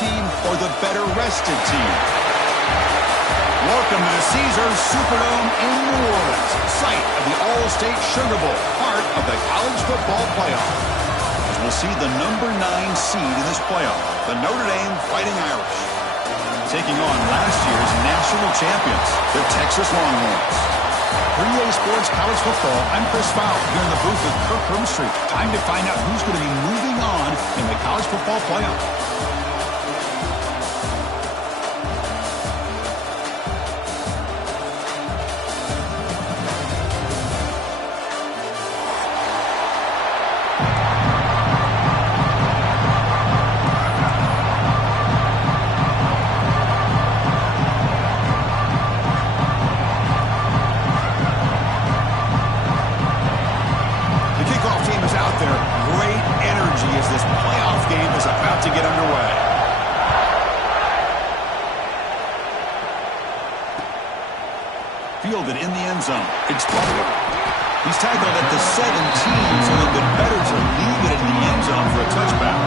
team or the better rested team? Welcome to the Caesars Superdome in New Orleans, site of the All-State Sugar Bowl, part of the college football playoff. As we'll see the number 9 seed in this playoff, the Notre Dame Fighting Irish, taking on last year's national champions, the Texas Longhorns. For EA Sports College Football, I'm Chris Fowler here in the booth with Kirk Herbstreit. Time to find out who's going to be moving on in the college football playoff. Fielded in the end zone. It's Butler. He's tackled at the 17, so it would have been better to leave it in the end zone for a touchback.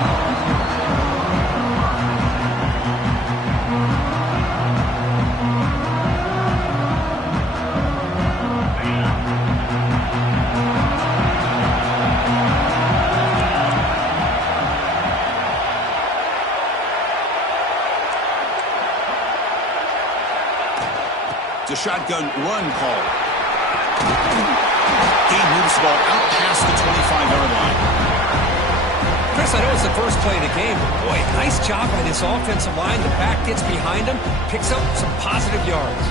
It's a shotgun run call. Gain moves the ball out past the 25-yard line. Chris, I know it's the first play of the game, but boy, nice job by this offensive line. The back gets behind him, picks up some positive yards.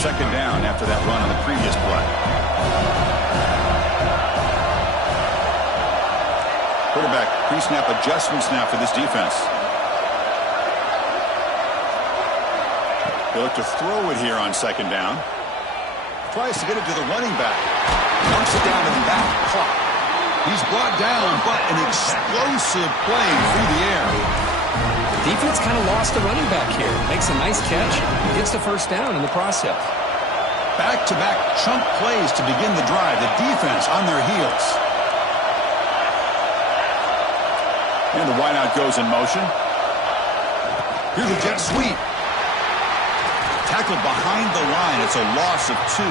Second down after that run on the previous play. Quarterback pre-snap adjustments now for this defense. They look to throw it here on second down. Tries to get it to the running back. Dumps it down to the back clock. He's brought down, but an explosive play through the air. The defense kind of lost the running back here. Makes a nice catch. Gets the first down in the process. Back-to-back chunk plays to begin the drive. The defense on their heels. And the wideout goes in motion. Here's a jet sweep. Tackled behind the line. It's a loss of 2.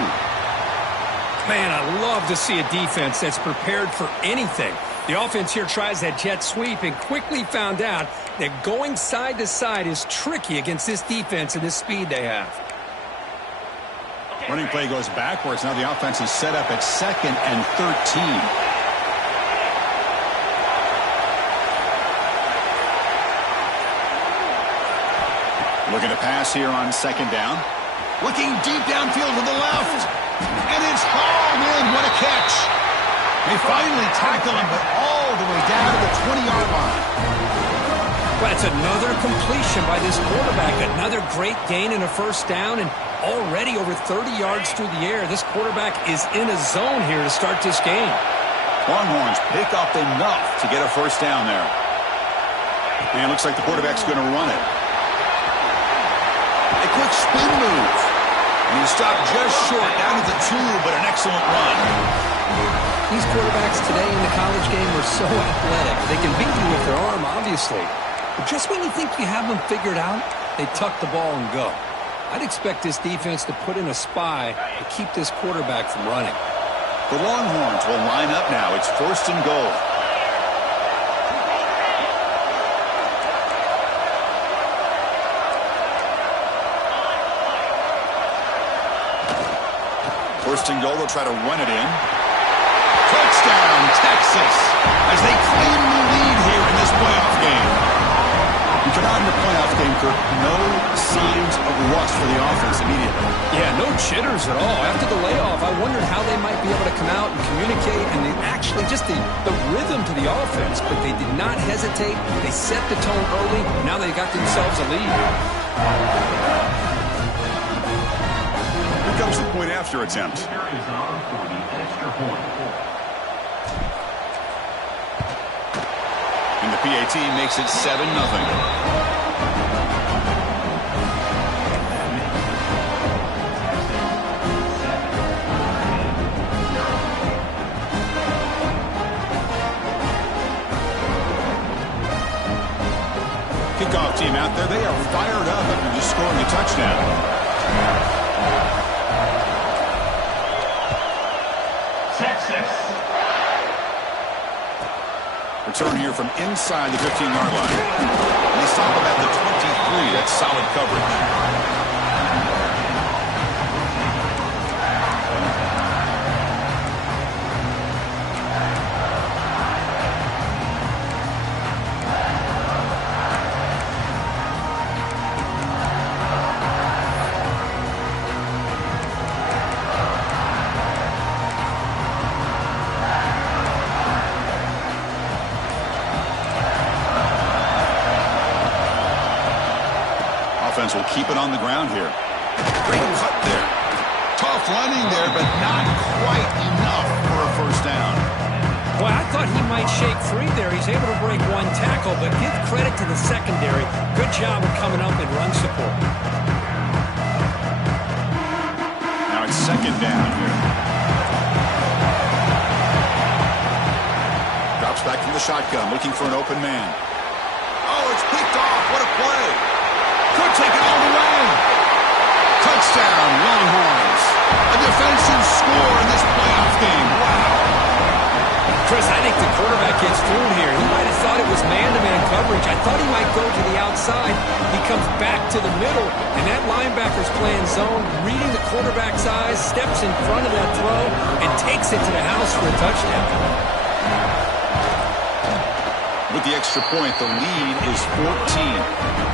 Man, I love to see a defense that's prepared for anything. The offense here tries that jet sweep and quickly found out that going side to side is tricky against this defense and this speed they have. Running play goes backwards. Now the offense is set up at 2nd and 13. Looking to pass here on second down. Looking deep downfield to the left. And it's hauled in. What a catch. They finally tackle him, but all the way down to the 20-yard line. Well, it's another completion by this quarterback. Another great gain in a first down, and already over 30 yards through the air. This quarterback is in a zone here to start this game. Longhorns pick up enough to get a first down there. And it looks like the quarterback's going to run it. A quick spin move. And he stopped just short, down to the 2, but an excellent run. These quarterbacks today in the college game are so athletic. They can beat you with their arm, obviously. But just when you think you have them figured out, they tuck the ball and go. I'd expect this defense to put in a spy to keep this quarterback from running. The Longhorns will line up now. It's 1st and goal. First and goal, they'll try to run it in. Touchdown, Texas, as they claim the lead here in this playoff game. You come out in the playoff game, Kirk, no signs of rust for the offense immediately. Yeah, no jitters at all. After the layoff, I wondered how they might be able to come out and communicate and actually just the rhythm to the offense, but they did not hesitate. They set the tone early. Now they got themselves a lead. Here comes the point after attempt. And the PAT makes it 7-0. out there. They are fired up after just scoring a touchdown. Return here from inside the 15-yard line. And they stop about the 23. That's solid coverage. Will keep it on the ground here. Great cut there. Tough running there, but not quite enough for a first down. Well, I thought he might shake free there. He's able to break one tackle, but give credit to the secondary. Good job of coming up in run support. Now it's second down here. Drops back from the shotgun, looking for an open man. Oh, it's picked off. What a play. Could take it all the way. Touchdown, Longhorns. A defensive score in this playoff game. Wow. Chris, I think the quarterback gets fooled here. He might have thought it was man-to-man coverage. I thought he might go to the outside. He comes back to the middle, and that linebacker's playing zone, reading the quarterback's eyes, steps in front of that throw, and takes it to the house for a touchdown. With the extra point, the lead is 14.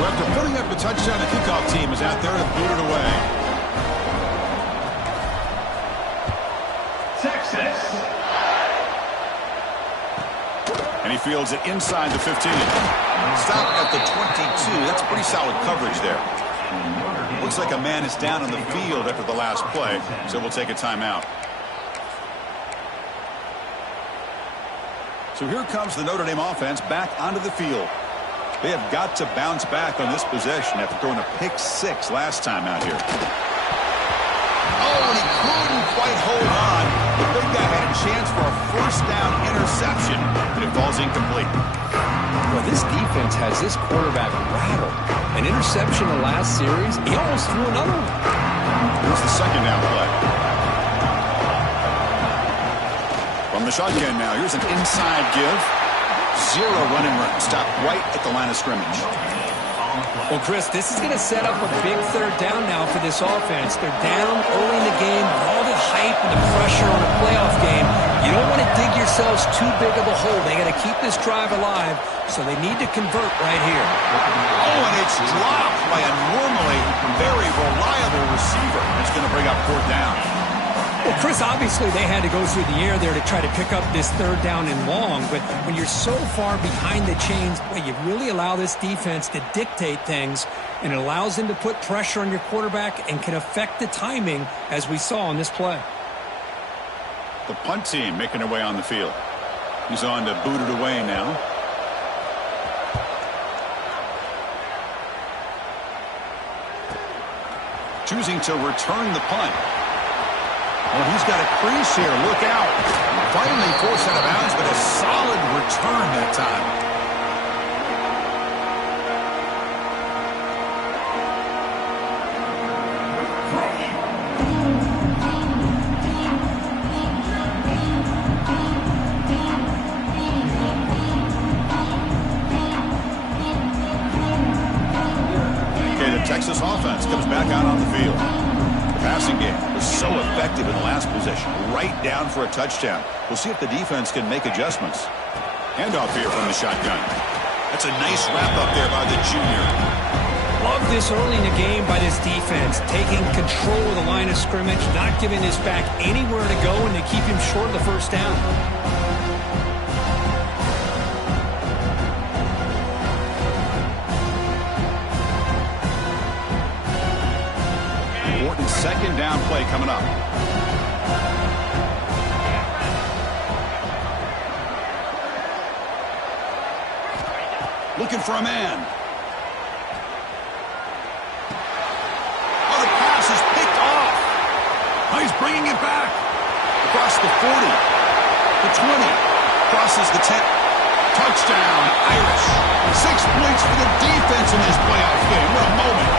After putting up a touchdown, the kickoff team is out there to boot it away. Texas. And he fields it inside the 15. Stop at the 22. That's pretty solid coverage there. Looks like a man is down on the field after the last play, so we'll take a timeout. So here comes the Notre Dame offense back onto the field. They have got to bounce back on this possession after throwing a pick-6 last time out here. Oh, and he couldn't quite hold on. The big guy had a chance for a first down interception, but it falls incomplete. Well, this defense has this quarterback rattled. An interception in the last series, he almost threw another one. Here's the second down play. From the shotgun now, here's an inside give. Zero running room. Stop right at the line of scrimmage. Well, Chris, this is going to set up a big third down now for this offense. They're down early in the game with all the hype and the pressure on a playoff game. You don't want to dig yourselves too big of a hole. They got to keep this drive alive, so they need to convert right here. Oh, and it's dropped by a normally very reliable receiver. It's going to bring up fourth down. Well, Chris, obviously they had to go through the air there to try to pick up this third down and long, but when you're so far behind the chains, boy, you really allow this defense to dictate things, and it allows them to put pressure on your quarterback and can affect the timing, as we saw on this play. The punt team making their way on the field. He's on to boot it away now. Choosing to return the punt. Well, he's got a crease here. Look out. Finally forced out of bounds, but a solid return that time. Okay, the Texas offense comes back out on the field. Passing game was so effective in the last possession, right down for a touchdown. We'll see if the defense can make adjustments. Handoff here from the shotgun. That's a nice wrap-up there by the junior. Love this early in the game by this defense, taking control of the line of scrimmage, not giving this back anywhere to go, and to keep him short of the first down. Second down play coming up. Looking for a man. Oh, the pass is picked off. Oh, he's bringing it back. across the 40, the 20, crosses the 10. Touchdown, Irish. 6 points for the defense in this playoff game. What a moment.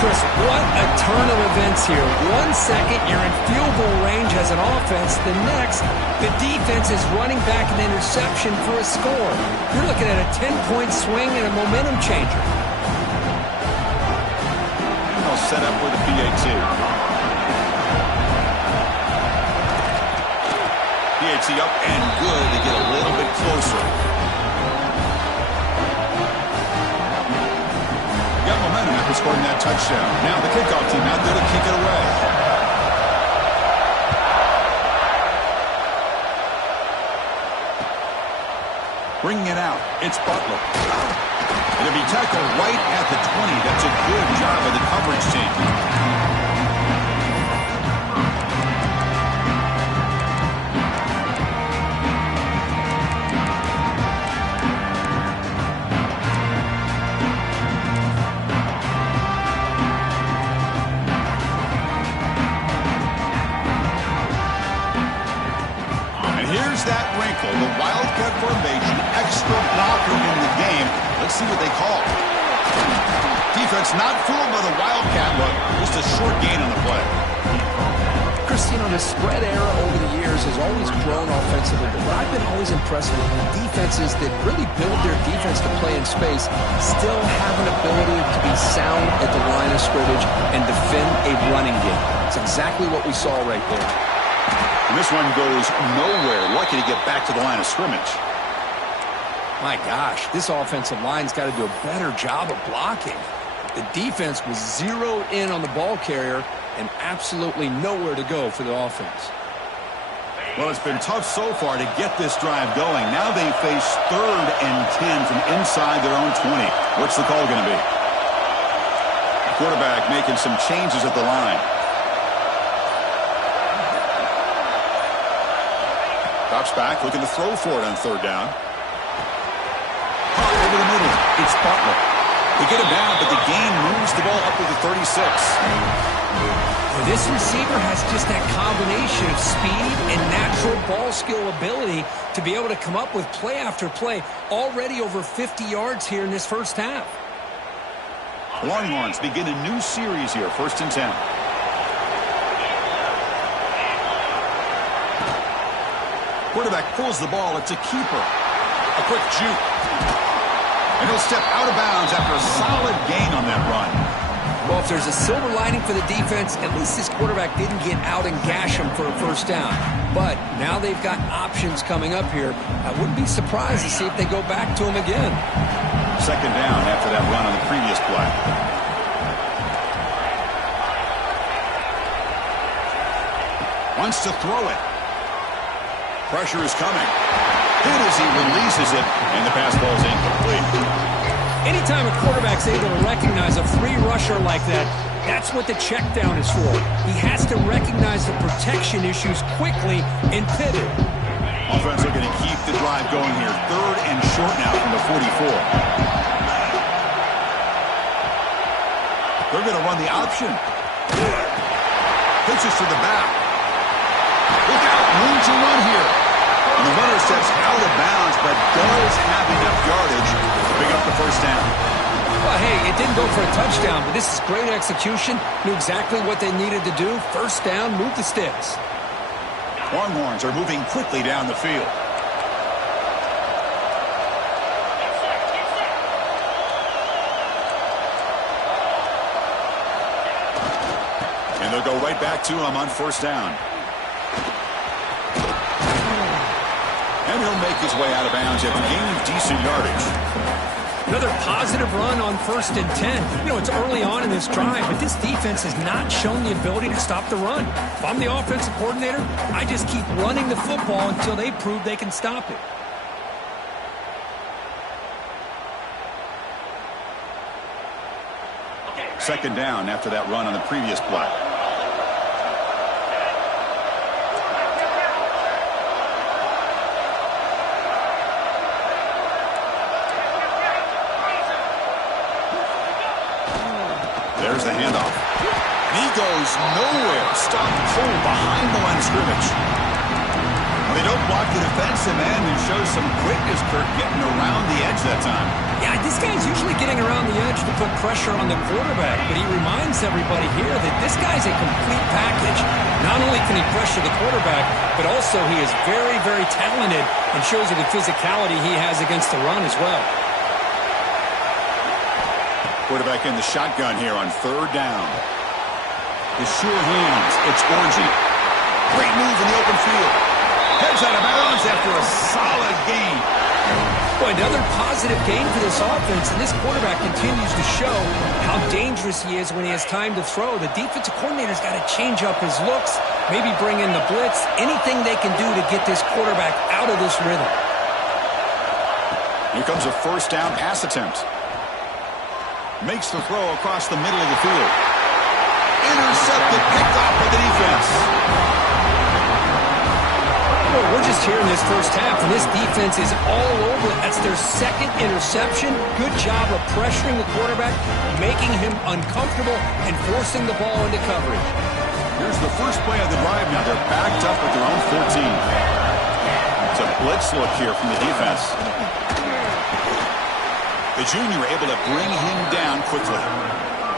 Chris, what a turn of events here. 1 second, you're in field goal range as an offense. The next, the defense is running back an interception for a score. You're looking at a 10-point swing and a momentum changer. And they'll set up with a PAT. PAT up and good to get a little bit closer. Got momentum after scoring that touchdown. Now the kickoff team out there to kick it away. Bringing it out, it's Butler. It'll be tackled right at the 20. That's a good job of the coverage team. That wrinkle, the Wildcat formation, extra blocker in the game. Let's see what they call. Defense not fooled by the Wildcat look. Just a short gain on the play. Chris, the spread era over the years has always grown offensively, but what I've been always impressed with defenses that really build their defense to play in space still have an ability to be sound at the line of scrimmage and defend a running game. It's exactly what we saw right there. And this one goes nowhere. Lucky to get back to the line of scrimmage. My gosh, this offensive line's got to do a better job of blocking. The defense was zeroed in on the ball carrier and absolutely nowhere to go for the offense. Well, it's been tough so far to get this drive going. Now they face 3rd and 10 from inside their own 20. What's the call going to be? Quarterback making some changes at the line. Drops back, looking to throw for it on 3rd down. Hard over the middle. It's Butler. They get him down, but the gain moves the ball up to the 36. This receiver has just that combination of speed and natural ball skill ability to be able to come up with play after play. Already over 50 yards here in this first half. Longhorns begin a new series here, 1st and 10. Quarterback pulls the ball. It's a keeper. A quick juke. And he'll step out of bounds after a solid gain on that run. Well, if there's a silver lining for the defense, at least this quarterback didn't get out and gash him for a 1st down. But now they've got options coming up here. I wouldn't be surprised to see if they go back to him again. 2nd down after that run on the previous play. Wants to throw it. Pressure is coming. Hit as he releases it, and the pass ball is incomplete. Anytime a quarterback's able to recognize a free rusher like that, that's what the check down is for. He has to recognize the protection issues quickly and pivot. Offense looking to keep the drive going here. 3rd and short now from the 44. They're going to run the option. Pitches to the back. Look out, room to run here. And the runner steps out of bounds, but does have enough yardage to pick up the 1st down. Well, hey, it didn't go for a touchdown, but this is great execution. Knew exactly what they needed to do. 1st down, move the sticks. Longhorns are moving quickly down the field. And they'll go right back to him on 1st down. And he'll make his way out of bounds after gaining decent yardage. Another positive run on 1st and 10. It's early on in this drive, but this defense has not shown the ability to stop the run. If I'm the offensive coordinator, I just keep running the football until they prove they can stop it. Okay. 2nd down after that run on the previous play. There's the handoff. And he goes nowhere. Stopped cold behind the line of scrimmage. Well, they don't block the defensive end and show some quickness, Kirk, getting around the edge that time. Yeah, this guy's usually getting around the edge to put pressure on the quarterback, but he reminds everybody here that this guy's a complete package. Not only can he pressure the quarterback, but also he is very, very talented and shows you the physicality he has against the run as well. Quarterback in the shotgun here on third down. With sure hands, it's Orji. Great move in the open field. Heads out of bounds after a solid gain. Boy, another positive gain for this offense, and this quarterback continues to show how dangerous he is when he has time to throw. The defensive coordinator's got to change up his looks, maybe bring in the blitz, anything they can do to get this quarterback out of this rhythm. Here comes a first down pass attempt. Makes the throw across the middle of the field. Intercepted, picked off by the defense. Well, we're just here in this first half, and this defense is all over it. That's their second interception. Good job of pressuring the quarterback, making him uncomfortable, and forcing the ball into coverage. Here's the first play of the drive now. They're backed up at their own 14. It's a blitz look here from the defense. The junior able to bring him down quickly.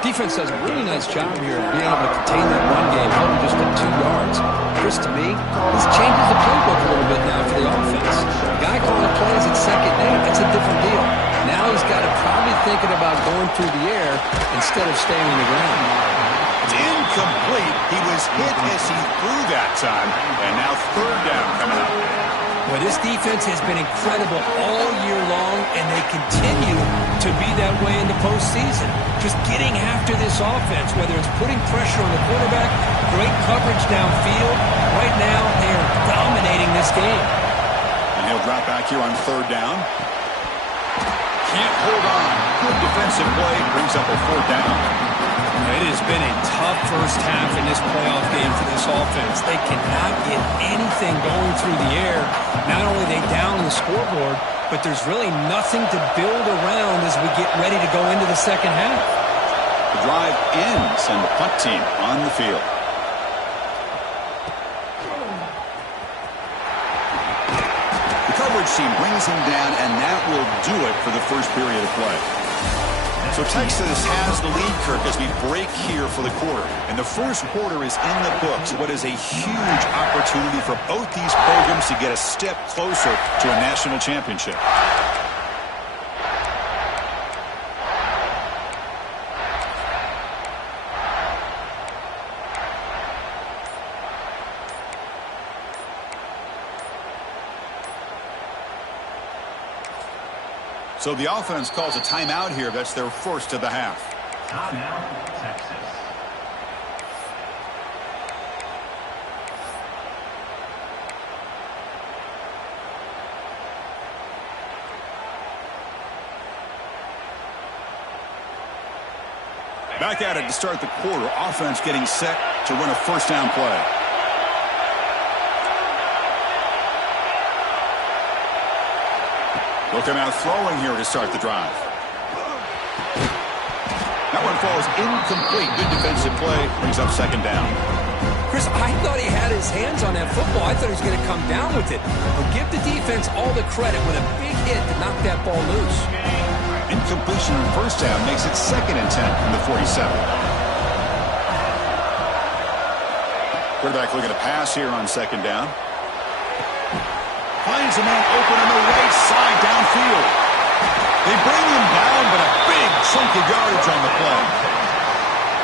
Defense does a really nice job here of being able to contain that run game, held him just at 2 yards. Chris, to me, this changes the playbook a little bit now for the offense. The guy calling the plays at second down, that's a different deal. Now he's got to probably thinking about going through the air instead of staying on the ground. It's incomplete. He was hit as he threw that time, and now third down coming up. Well, this defense has been incredible all year long, and they continue to be that way in the postseason. Just getting after this offense, whether it's putting pressure on the quarterback, great coverage downfield. Right now, they are dominating this game. And he'll drop back here on third down. Can't hold on. Good defensive play. Brings up a fourth down. It has been a tough first half in this playoff game for this offense. They cannot get anything going through the air. Not only are they down on the scoreboard, but there's really nothing to build around as we get ready to go into the second half. The drive ends and the punt team on the field. The coverage team brings him down, and that will do it for the first period of play. So Texas has the lead, Kirk, as we break here for the quarter. And the first quarter is in the books. What is a huge opportunity for both these programs to get a step closer to a national championship. So the offense calls a timeout here. That's their first of the half. Timeout, Texas. Back at it to start the quarter. Offense getting set to run a first down play. They'll come out throwing here to start the drive. That one falls incomplete. Good defensive play. Brings up second down. Chris, I thought he had his hands on that football. I thought he was going to come down with it. But give the defense all the credit with a big hit to knock that ball loose. Incompletion on first down makes it 2nd and 10 from the 47. Quarterback looking to pass here on second down. Finds a man open on the right side downfield. They bring him down, but a big chunk of yardage on the play.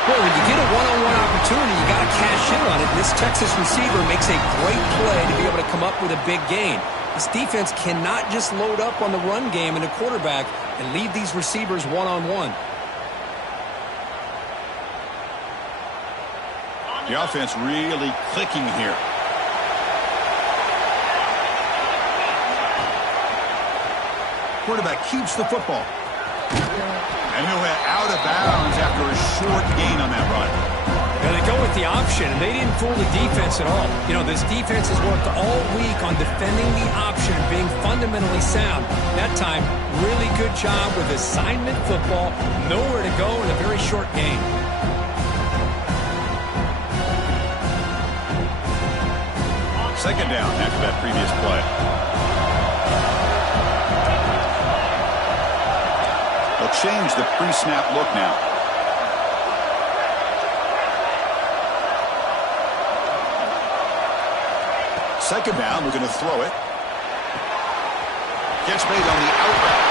Boy, when you get a one-on-one opportunity, you got to cash in on it. This Texas receiver makes a great play to be able to come up with a big gain. This defense cannot just load up on the run game and the quarterback and leave these receivers one-on-one. The offense really clicking here. Quarterback keeps the football. And he went out of bounds after a short gain on that run. Now they go with the option, and they didn't fool the defense at all. You know, this defense has worked all week on defending the option and being fundamentally sound. That time, really good job with assignment football. Nowhere to go in a very short game. Second down after that previous play. They'll change the pre-snap look now. Second down, we're going to throw it. Gets made on the out route.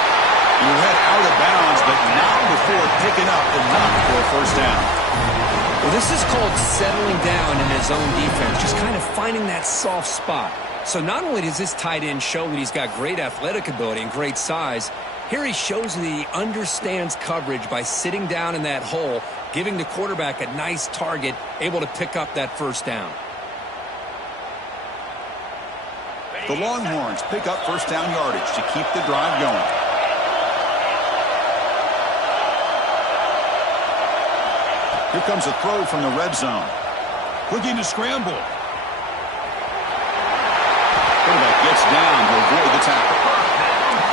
You head out of bounds, but not before picking up enough for a first down. Well, this is called settling down in his own defense, just kind of finding that soft spot. So not only does this tight end show that he's got great athletic ability and great size, here he shows that he understands coverage by sitting down in that hole, giving the quarterback a nice target, able to pick up that first down. The Longhorns pick up first down yardage to keep the drive going. Here comes a throw from the red zone. Looking to scramble. Quarterback gets down to avoid the tackle.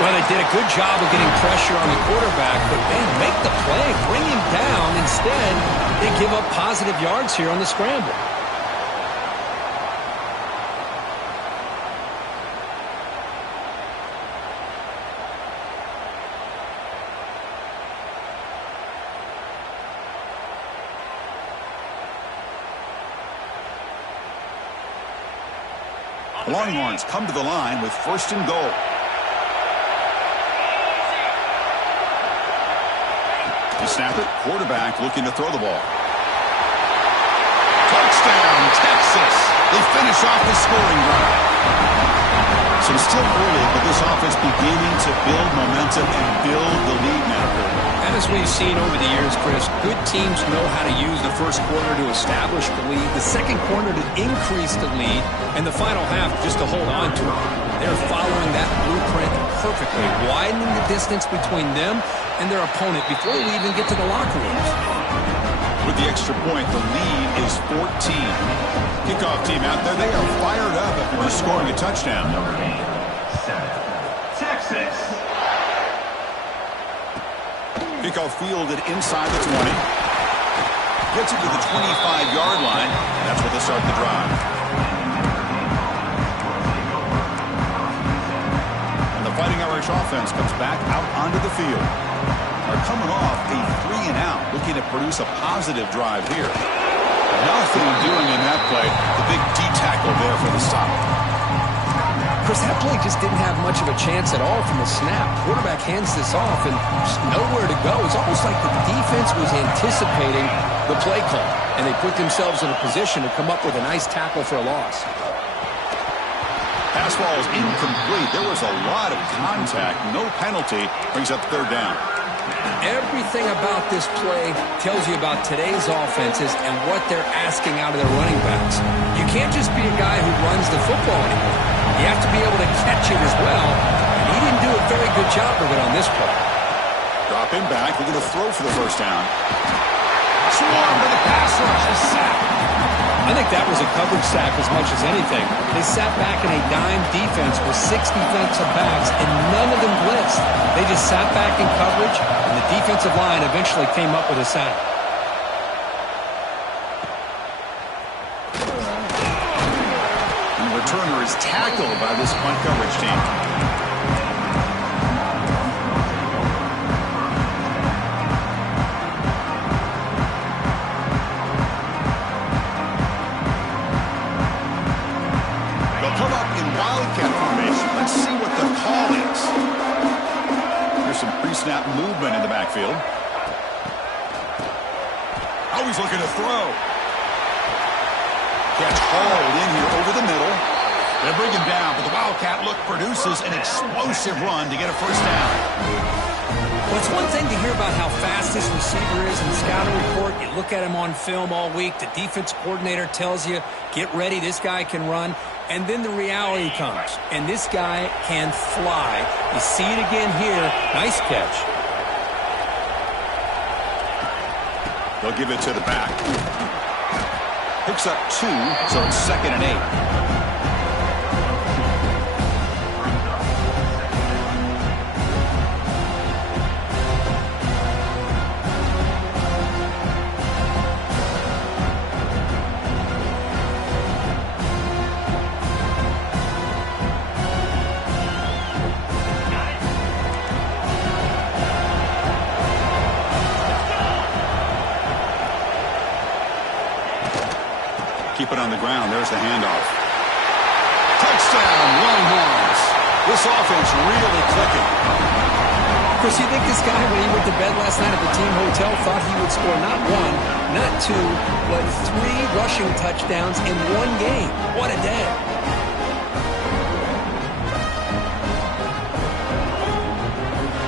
Well, they did a good job of getting pressure on the quarterback, but man, make the play, bring him down. Instead, they give up positive yards here on the scramble. Longhorns come to the line with first and goal. To snap it, quarterback looking to throw the ball. Touchdown, Texas. They finish off the scoring drive. So it's still early, but this offense beginning to build momentum and build the lead now. And as we've seen over the years, Chris, good teams know how to use the first quarter to establish the lead, the second quarter to increase the lead, and the final half just to hold on to it. They're following that blueprint perfectly, widening the distance between them and their opponent before they even get to the locker rooms. With the extra point, the lead is 14. Kickoff team out there, they are fired up after just scoring a touchdown. Number 8, 7, Texas. Kickoff fielded inside the 20. Gets it to the 25-yard line. That's where they start the drive. And the Fighting Irish offense comes back out onto the field. They're coming off a 3-and-out, looking to produce a positive drive here. Nothing doing in that play. The big D-tackle there for the stop. Chris, that play just didn't have much of a chance at all from the snap. Quarterback hands this off and just nowhere to go. It's almost like the defense was anticipating the play call, and they put themselves in a position to come up with a nice tackle for a loss. Pass ball is incomplete. There was a lot of contact. No penalty. Brings up third down. Everything about this play tells you about today's offenses and what they're asking out of their running backs. You can't just be a guy who runs the football anymore. You have to be able to catch it as well, and he didn't do a very good job of it on this play. Drop him back. We're going to throw for the first down. Swarm to the pass rush. A sack. I think that was a coverage sack as much as anything. They sat back in a dime defense with 6 defensive backs, and none of them blitzed. They just sat back in coverage, and the defensive line eventually came up with a sack. And the returner is tackled by this punt coverage team. Snap movement in the backfield. Always looking to throw. Catch hauled in here over the middle. They bring him down, but the Wildcat look produces an explosive run to get a first down. Well, it's one thing to hear about how fast this receiver is in the scouting report. You look at him on film all week. The defense coordinator tells you, get ready, this guy can run. And then the reality comes, and this guy can fly. You see it again here. Nice catch. They'll give it to the back. Picks up 2, so it's 2nd and 8. Keep it on the ground. There's the handoff. Touchdown, Longhorns. This offense really clicking. Chris, you think this guy, when he went to bed last night at the team hotel, thought he would score not one, not two, but 3 rushing touchdowns in one game? What a day.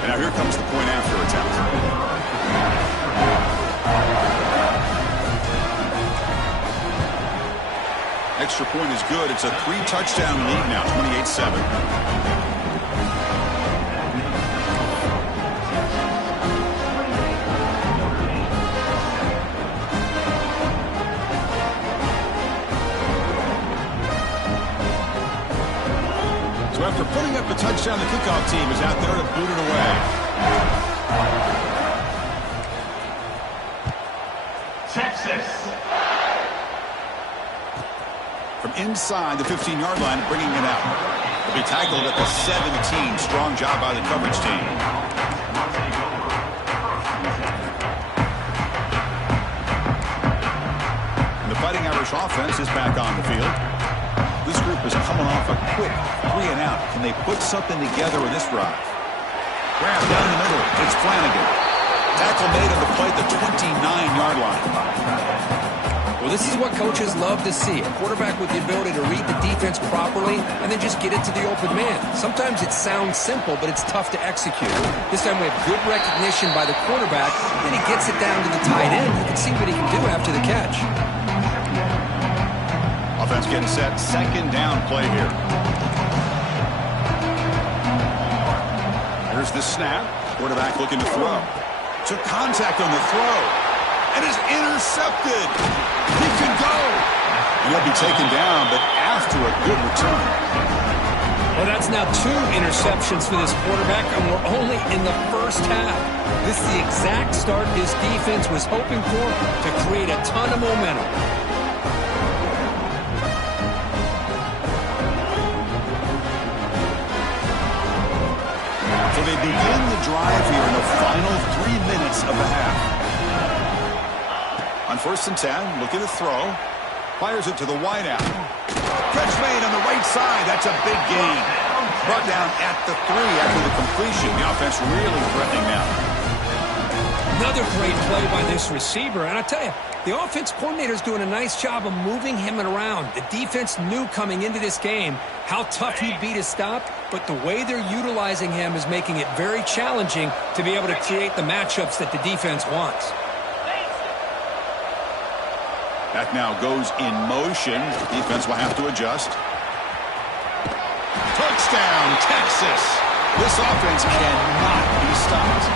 And now here comes the point after attempt. Extra point is good. It's a 3-touchdown lead now, 28-7. So after putting up a touchdown, the kickoff team is out there to boot it away. Texas. From inside the 15-yard line, bringing it out. He'll be tackled at the 17. Strong job by the coverage team. And the Fighting Irish offense is back on the field. This group is coming off a quick 3-and-out. Can they put something together with this drive? Grab down the middle. It's Flanagan. Tackle made on the play at the 29-yard line. Well, this is what coaches love to see. A quarterback with the ability to read the defense properly and then just get it to the open man. Sometimes it sounds simple, but it's tough to execute. This time we have good recognition by the quarterback. Then he gets it down to the tight end. You can see what he can do after the catch. Offense getting set. Second down play here. Here's the snap. Quarterback looking to throw. Took contact on the throw. And is intercepted. He can go. And he'll be taken down, but after a good return. Well, that's now 2 interceptions for this quarterback, and we're only in the first half. This is the exact start his defense was hoping for to create a ton of momentum. So they begin the drive here in the final 3 minutes of the half. On 1st and 10, looking to throw. Fires it to the wideout. Catch made on the right side. That's a big gain. Brought down at the 3 after the completion. The offense really threatening now. Another great play by this receiver. And I tell you, the offense coordinator is doing a nice job of moving him around. The defense knew coming into this game how tough he'd be to stop, but the way they're utilizing him is making it very challenging to be able to create the matchups that the defense wants. That now goes in motion. Defense will have to adjust. Touchdown, Texas. This offense cannot be stopped.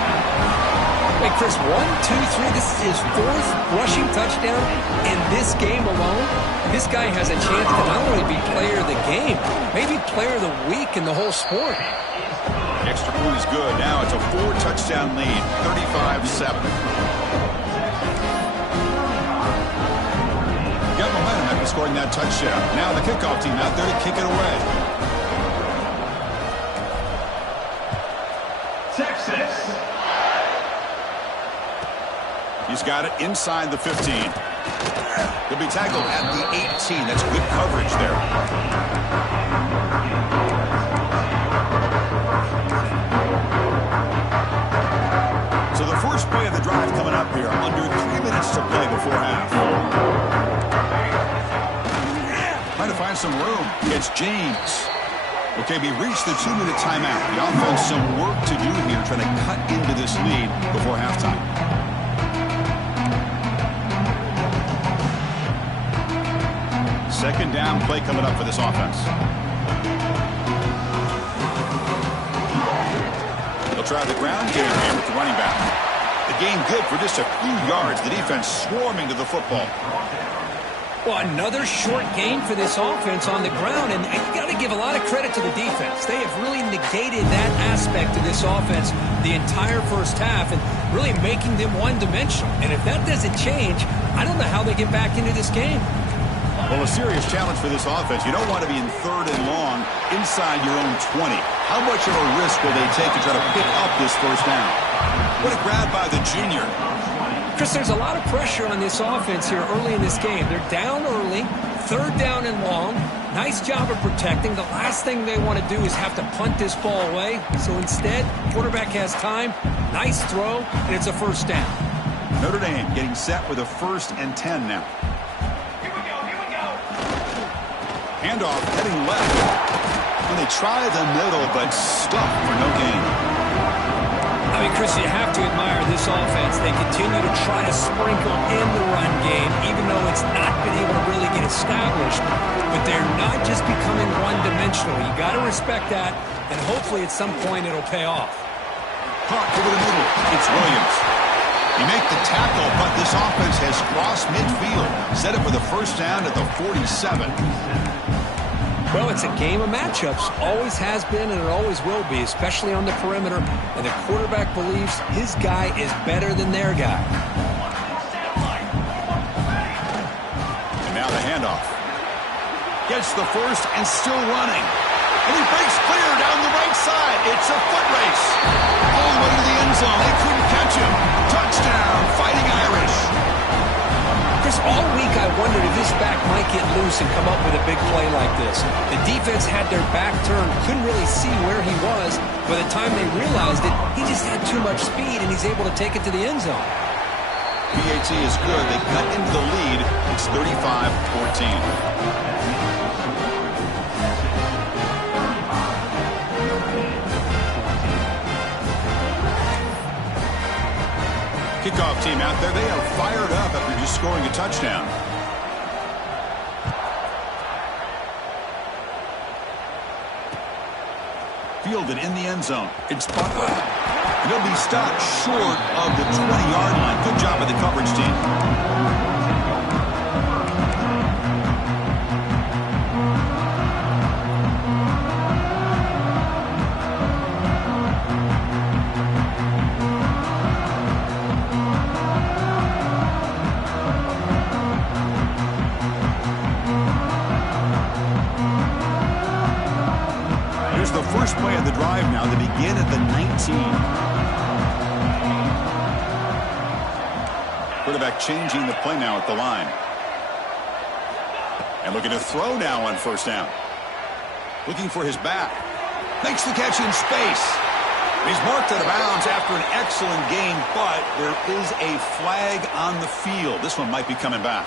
Hey, Chris, 1, 2, 3. This is his 4th rushing touchdown in this game alone. This guy has a chance to not only be player of the game, maybe player of the week in the whole sport. The extra point is good. Now it's a 4-touchdown lead, 35-7. Got momentum after scoring that touchdown. Now the kickoff team out there to kick it away. Texas. He's got it inside the 15. He'll be tackled at the 18. That's good coverage there. So the first play of the drive coming up here. Under 3 minutes to play before half. Trying to find some room. It's James. Okay, we reached the 2-minute timeout. The offense some work to do here, trying to cut into this lead before halftime. Second down play coming up for this offense. They'll try the ground game here with the running back. The game good for just a few yards. The defense swarming to the football. Well, another short game for this offense on the ground, and you got to give a lot of credit to the defense. They have really negated that aspect of this offense the entire first half and really making them one-dimensional. And if that doesn't change, I don't know how they get back into this game. Well, a serious challenge for this offense. You don't want to be in 3rd and long inside your own 20. How much of a risk will they take to try to pick up this first down? What a grab by the junior. Chris, there's a lot of pressure on this offense here early in this game. They're down early, third down and long. Nice job of protecting. The last thing they want to do is have to punt this ball away. So instead, quarterback has time, nice throw, and it's a first down. Notre Dame getting set with a 1st and 10 now. Here we go. Handoff heading left. And they try the middle, but stuffed for no gain. I mean, Chris, you have to admire this offense. They continue to try to sprinkle in the run game, even though it's not been able to really get established. But they're not just becoming one-dimensional. You got to respect that, and hopefully at some point it'll pay off. Hawk over the middle. It's Williams. You make the tackle, but this offense has crossed midfield. Set up with a first down at the 47. Well, it's a game of matchups. Always has been and it always will be, especially on the perimeter. And the quarterback believes his guy is better than their guy. And now the handoff. Gets the first and still running. And he breaks clear down the right side. It's a foot race. All the way to the end zone. They couldn't catch him. Touchdown, Fighting Irish. Chris, all week I wondered if this back might get loose and come up with a big play like this. The defense had their back turned, couldn't really see where he was. By the time they realized it, he just had too much speed, and he's able to take it to the end zone. PAT is good. They cut into the lead. It's 35-14. Kickoff team out there. They are fired up after just scoring a touchdown. Fielded in the end zone. It's Butler. He'll be stopped short of the 20-yard line. Good job by the coverage team. First play of the drive now. They begin at the 19. Quarterback changing the play now at the line. And looking to throw now on first down. Looking for his back. Makes the catch in space. He's marked out of bounds after an excellent game, but there is a flag on the field. This one might be coming back.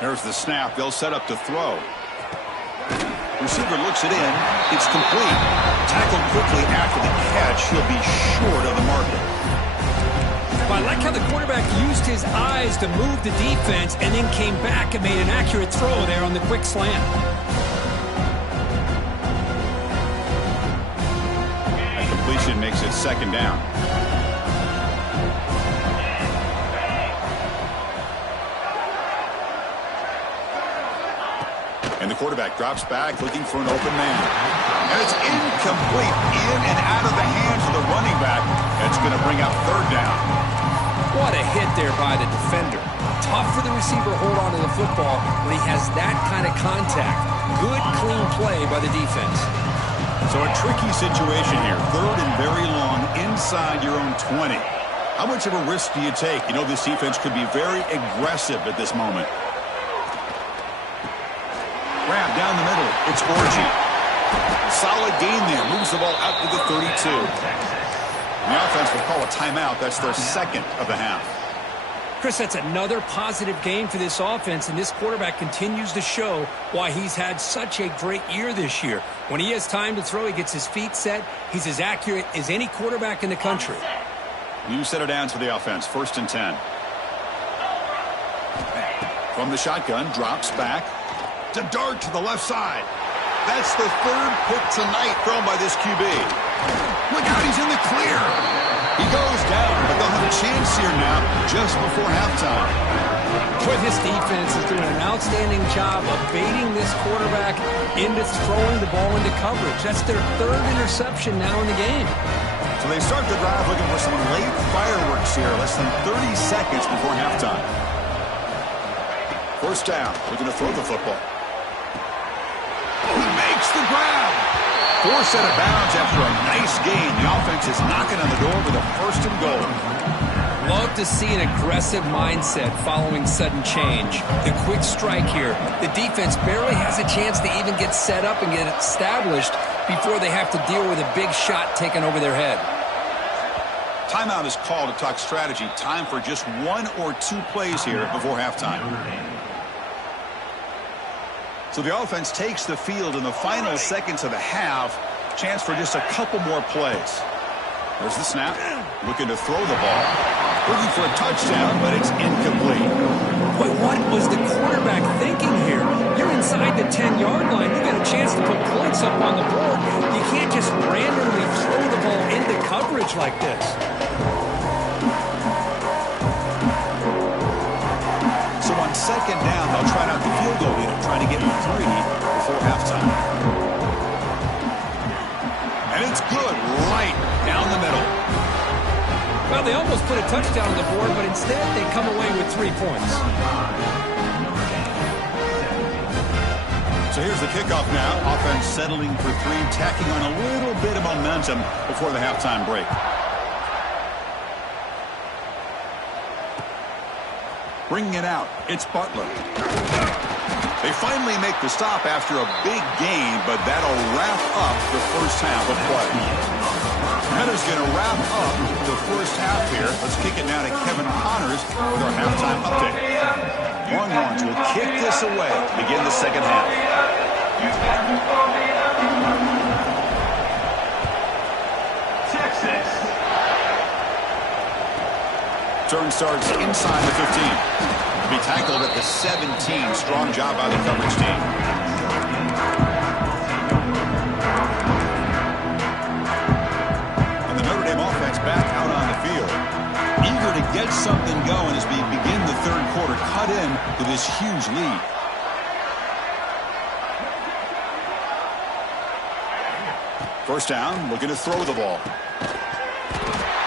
There's the snap. They'll set up to throw. Receiver looks it in. It's complete. Tackled quickly after the catch. He'll be short of the marker. Well, I like how the quarterback used his eyes to move the defense and then came back and made an accurate throw there on the quick slant. A completion makes it second down. And the quarterback drops back looking for an open man. And it's incomplete. In and out of the hands of the running back. That's going to bring up third down. What a hit there by the defender. Tough for the receiver to hold on to the football when he has that kind of contact. Good, clean play by the defense. So a tricky situation here. Third and very long inside your own 20. How much of a risk do you take? You know this defense could be very aggressive at this moment. Grab down the middle. It's Orji. Solid gain there. Moves the ball out to the 32. The offense will call a timeout. That's their second of the half. Chris, that's another positive game for this offense, and this quarterback continues to show why he's had such a great year this year. When he has time to throw, he gets his feet set. He's as accurate as any quarterback in the country. You set it down to the offense. 1st and 10. From the shotgun, drops back. To dart to the left side. That's the third pick tonight thrown by this QB. Look out, he's in the clear. He goes down, but they'll have a chance here now just before halftime. Boy, this defense is doing an outstanding job of baiting this quarterback into throwing the ball into coverage. That's their third interception now in the game. So they start the drive looking for some late fireworks here, less than 30 seconds before halftime. First down, looking to throw the football. He makes the grab. Forced out of bounds after a nice gain. The offense is knocking on the door with a first and goal. Love to see an aggressive mindset following sudden change. The quick strike here. The defense barely has a chance to even get set up and get established before they have to deal with a big shot taken over their head. Timeout is called to talk strategy. Time for just one or two plays here before halftime. So the offense takes the field in the final seconds of the half. Chance for just a couple more plays. There's the snap. Looking to throw the ball. Looking for a touchdown, but it's incomplete. Boy, what was the quarterback thinking here? You're inside the 10-yard line. You got a chance to put points up on the board. You can't just randomly throw the ball into coverage like this. So on second down, they'll try out the field goal unit, trying to get 3 before halftime. And it's good, right down the middle. Well, they almost put a touchdown on the board, but instead they come away with 3 points. So here's the kickoff now. Offense settling for 3, tacking on a little bit of momentum before the halftime break. Bringing it out, it's Butler. They finally make the stop after a big gain, but that'll wrap up the first half of play. Meadows going to wrap up the first half here. Let's kick it now to Kevin Connors with our halftime update. Longhorns will kick this away to begin the second half. Texas. Turn starts inside the 15. To be tackled at the 17. Strong job by the coverage team. And the Notre Dame offense back out on the field. Eager to get something going as we begin the third quarter. Cut in to this huge lead. First down, looking to throw the ball.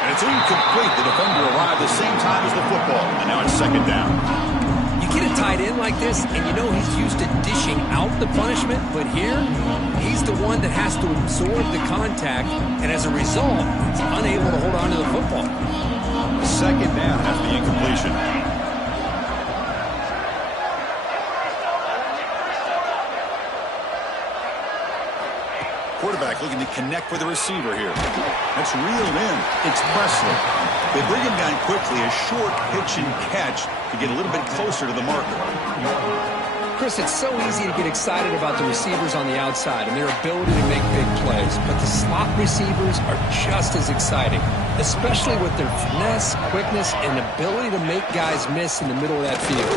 And it's incomplete. The defender arrived the same time as the football. And now it's second down. You get a tight end like this, and you know he's used to dishing out the punishment, but here, he's the one that has to absorb the contact, and as a result, he's unable to hold on to the football. Second down after the incompletion. Quarterback looking to connect with the receiver here. That's reeled in. It's Presley. They bring him down quickly. A short pitch and catch to get a little bit closer to the marker. Chris, it's so easy to get excited about the receivers on the outside and their ability to make big plays, but the slot receivers are just as exciting, especially with their finesse, quickness, and ability to make guys miss in the middle of that field.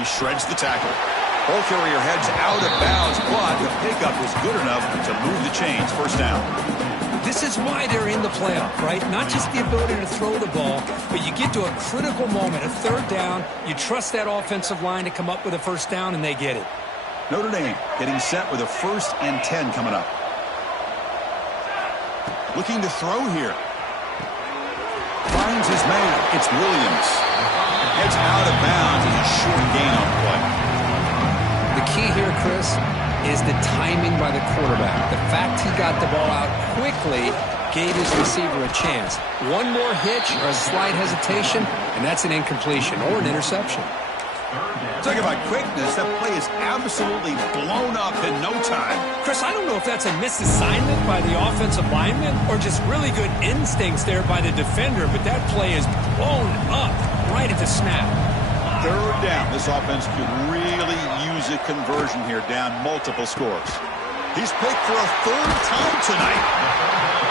He shreds the tackle. Ball carrier heads out of bounds, but the pickup was good enough to move the chains. First down. This is why they're in the playoff, right? Not just the ability to throw the ball, but you get to a critical moment, a third down, you trust that offensive line to come up with a first down, and they get it. Notre Dame getting set with a 1st and 10 coming up. Looking to throw here. Finds his man. It's Williams. Heads out of bounds as a short gain on play. The key here, Chris, is the timing by the quarterback. The fact he got the ball out quickly gave his receiver a chance. One more hitch or a slight hesitation, and that's an incompletion or an interception. Talking about quickness, that play is absolutely blown up in no time. Chris, I don't know if that's a misassignment by the offensive lineman or just really good instincts there by the defender, but that play is blown up right at the snap. Third down. This offense could really use a conversion here, down multiple scores. He's picked for a 3rd time tonight.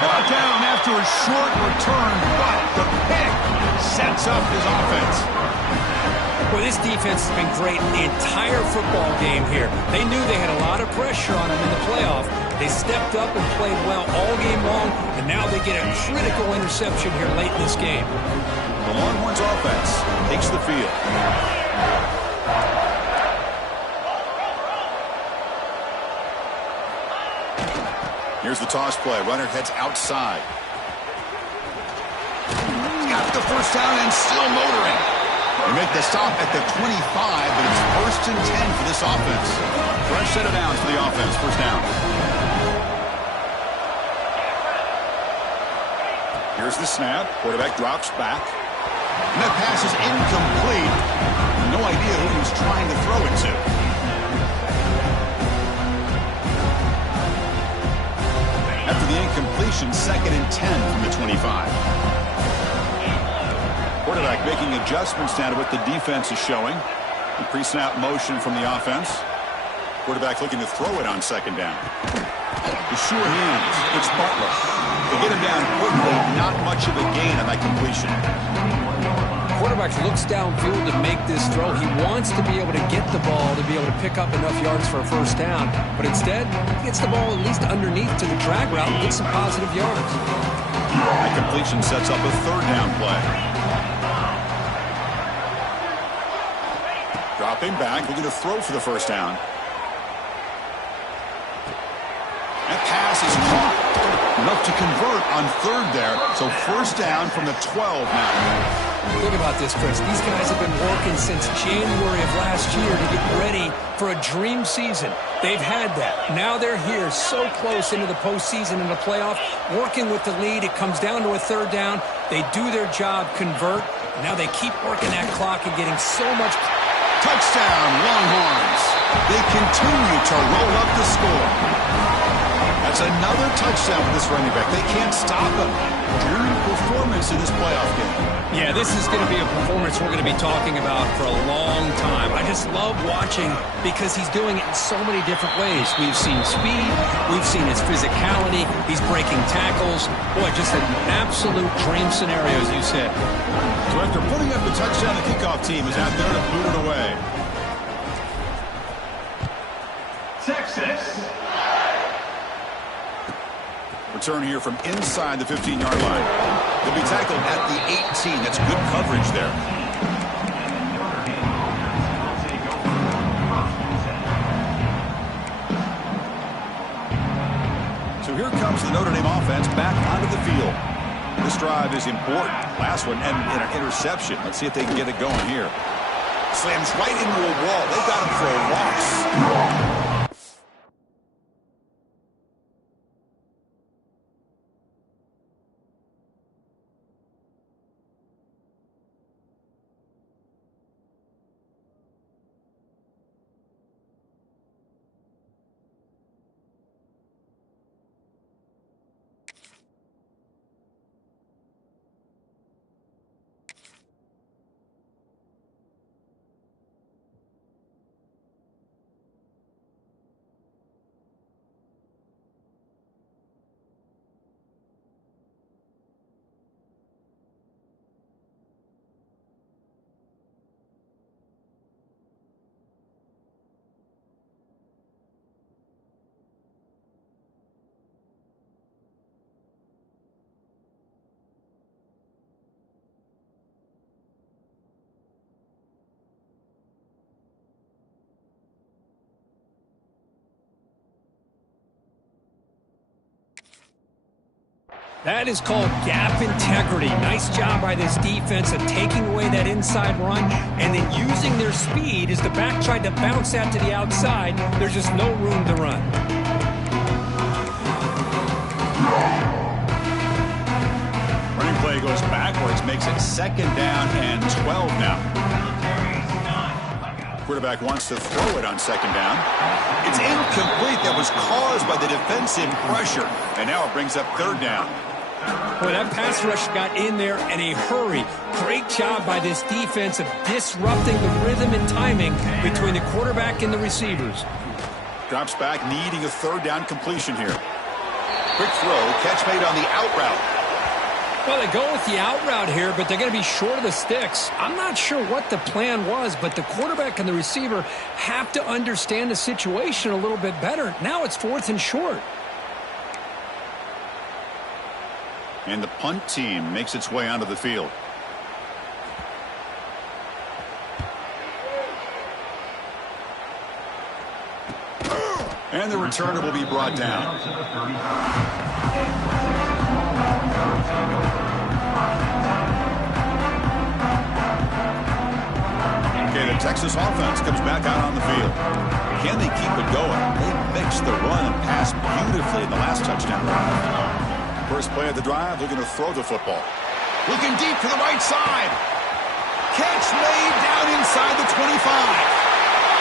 Brought down after a short return, but the pick sets up his offense. Well, this defense has been great the entire football game here. They knew they had a lot of pressure on them in the playoff. They stepped up and played well all game long, and now they get a critical interception here late in this game. The Longhorns offense takes the field. Here's the toss play. Runner heads outside. Got the first down and still motoring. They make the stop at the 25, but it's 1st and 10 for this offense. Fresh set of downs for the offense. First down. Here's the snap. Quarterback drops back. And that pass is incomplete. No idea who he was trying to throw it to. After the incompletion, 2nd and 10 from the 25. Quarterback making adjustments now to what the defense is showing. The pre-snap motion from the offense. Quarterback looking to throw it on 2nd down. The sure hands. It's Butler. They get him down quickly. Not much of a gain on that completion. Quarterback looks downfield to make this throw. He wants to be able to get the ball to be able to pick up enough yards for a first down. But instead, he gets the ball at least underneath to the drag route and gets some positive yards. That completion sets up a 3rd down play. Dropping back, looking to throw for the first down. That pass is caught. Enough to convert on 3rd there. So first down from the 12 now. Think about this, Chris. These guys have been working since January of last year to get ready for a dream season. They've had that. Now they're here so close into the postseason and the playoff, working with the lead. It comes down to a 3rd down. They do their job, convert. Now they keep working that clock and getting so much. Touchdown, Longhorns. They continue to roll up the score. That's another touchdown for this running back. They can't stop him. Dream performance in this playoff game. Yeah, this is going to be a performance we're going to be talking about for a long time. I just love watching because he's doing it in so many different ways. We've seen speed. We've seen his physicality. He's breaking tackles. Boy, just an absolute dream scenario, as you said. So after putting up the touchdown, the kickoff team is out there to boot it away. Texas. Return here from inside the 15-yard line. They'll be tackled at the 18. That's good coverage there. So here comes the Notre Dame offense back onto the field. This drive is important. Last one and an interception. Let's see if they can get it going here. Slams right into a wall. They got him for a loss. That is called gap integrity. Nice job by this defense of taking away that inside run and then using their speed as the back tried to bounce that to the outside. There's just no room to run. Running play goes backwards, makes it 2nd down and 12 now. Quarterback wants to throw it on 2nd down. It's incomplete. That was caused by the defensive pressure. And now it brings up 3rd down. Boy, that pass rush got in there in a hurry. Great job by this defense of disrupting the rhythm and timing between the quarterback and the receivers. Drops back, needing a 3rd down completion here. Quick throw, catch made on the out route. Well, they go with the out route here, but they're going to be short of the sticks. I'm not sure what the plan was, but the quarterback and the receiver have to understand the situation a little bit better. Now it's 4th and short. And the punt team makes its way onto the field. And the returner will be brought down. Okay, the Texas offense comes back out on the field. Can they keep it going? They mixed the run and pass beautifully in the last touchdown. First play of the drive, looking to throw the football. Looking deep to the right side. Catch made down inside the 25.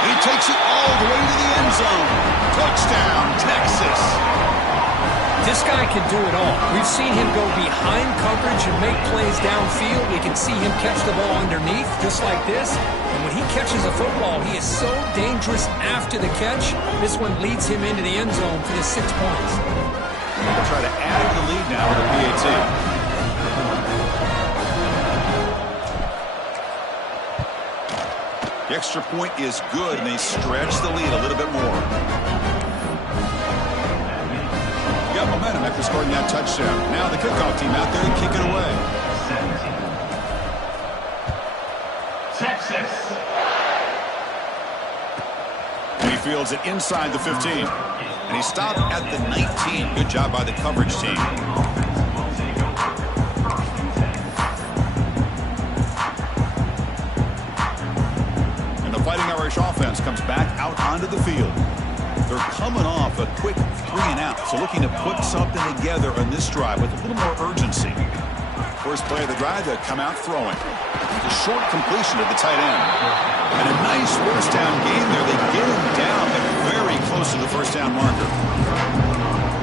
He takes it all the way to the end zone. Touchdown, Texas. This guy can do it all. We've seen him go behind coverage and make plays downfield. We can see him catch the ball underneath, just like this. And when he catches a football, he is so dangerous after the catch. This one leads him into the end zone for the 6 points. They'll try to add to the lead now with a PAT. The extra point is good, and they stretch the lead a little bit more. Got momentum after scoring that touchdown. Now the kickoff team out there to kick it away. Texas. And he fields it inside the 15. And he stopped at the 19. Good job by the coverage team. Fighting Irish offense comes back out onto the field. They're coming off a quick 3 and out, so looking to put something together on this drive with a little more urgency. First play of the drive, they come out throwing. A short completion to the tight end. And a nice first down game there. They get him down, but very close to the first down marker.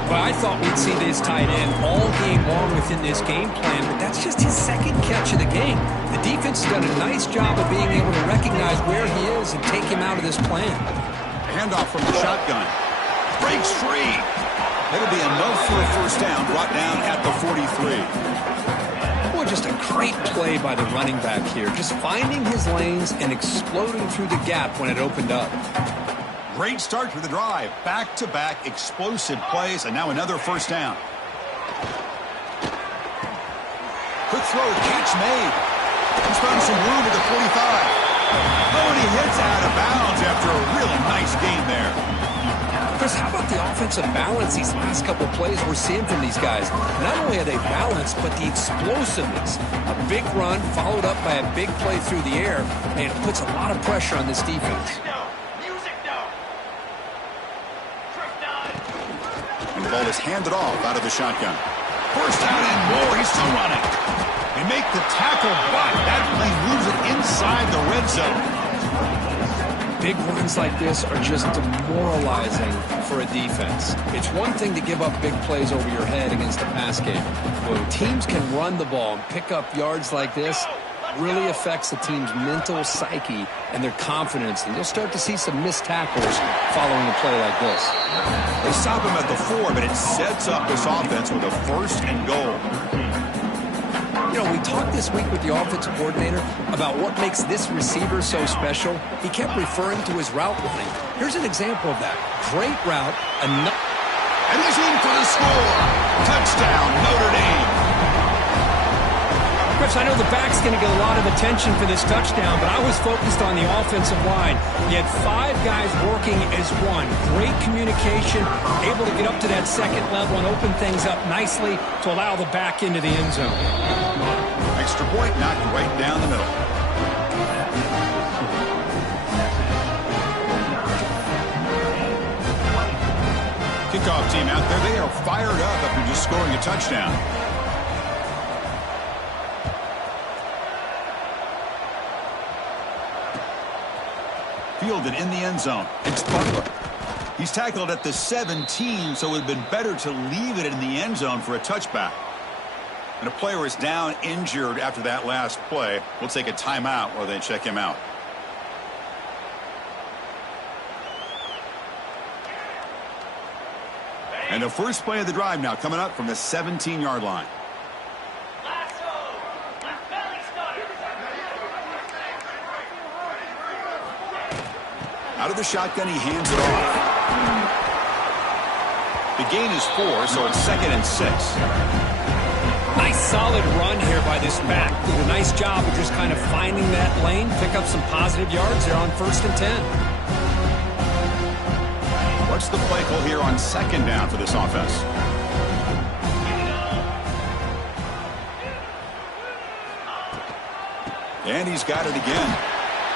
Well, I thought we'd see this tight end all game long within this game plan, but that's just his 2nd catch of the game. The defense has done a nice job of being able to recognize where he is and take him out of this plan. Handoff from the shotgun. Breaks free. That'll be enough for a first down, brought down at the 43. Boy, just a great play by the running back here. Just finding his lanes and exploding through the gap when it opened up. Great start to the drive. Back-to-back explosive plays, and now another first down. Quick throw, catch made. He's found some room at the 45. Oh, and he hits out of bounds after a really nice game there. Chris, how about the offensive balance these last couple plays we're seeing from these guys? Not only are they balanced, but the explosiveness. A big run followed up by a big play through the air, and it puts a lot of pressure on this defense. And the ball is handed off out of the shotgun. First down and more. He's still running. They make the tackle, but that plane moves it inside the red zone. Big runs like this are just demoralizing for a defense. It's one thing to give up big plays over your head against a pass game. When teams can run the ball and pick up yards like this, really affects the team's mental psyche and their confidence. And you'll start to see some missed tackles following a play like this. They stop him at the 4, but it sets up this offense with a 1st and goal. You know, we talked this week with the offensive coordinator about what makes this receiver so special. He kept referring to his route running. Here's an example of that. Great route. And he's in for the score. Touchdown, Notre Dame. Chris, I know the back's going to get a lot of attention for this touchdown, but I was focused on the offensive line. You had 5 guys working as one. Great communication, able to get up to that 2nd level and open things up nicely to allow the back into the end zone. Extra point knocked right down the middle. Kickoff team out there. They are fired up after just scoring a touchdown. Fielded in the end zone. It's Butler. He's tackled at the 17, so it would have been better to leave it in the end zone for a touchback. And a player is down injured after that last play. We'll take a timeout while they check him out. And the first play of the drive now coming up from the 17-yard line. Out of the shotgun, he hands it off. The gain is 4, so it's 2nd and 6. Nice solid run here by this back. Did a nice job of just kind of finding that lane, pick up some positive yards there on 1st and 10. What's the play call here on 2nd down for this offense? And he's got it again.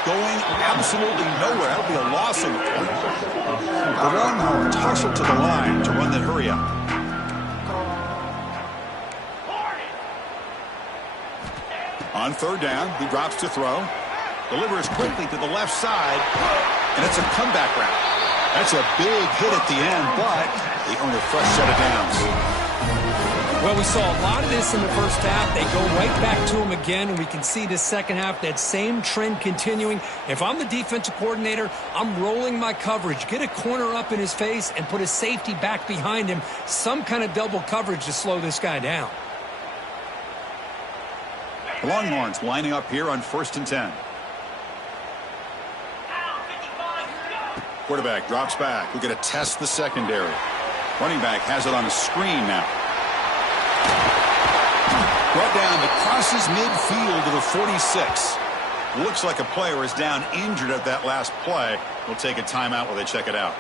Going absolutely nowhere. That'll be a loss of the point. The Longhorns hustle to the line to run the hurry up. On 3rd down, he drops to throw. Delivers quickly to the left side. And it's a comeback route. That's a big hit at the end, but they earn a fresh set of downs. Well, we saw a lot of this in the first half. They go right back to him again, and we can see the second half, that same trend continuing. If I'm the defensive coordinator, I'm rolling my coverage. Get a corner up in his face and put a safety back behind him. Some kind of double coverage to slow this guy down. The Longhorns lining up here on 1st and 10. Quarterback drops back. We're going to test the secondary. Running back has it on a screen now. Brought down that crosses midfield to the 46. Looks like a player is down injured at that last play. We'll take a timeout while they check it out.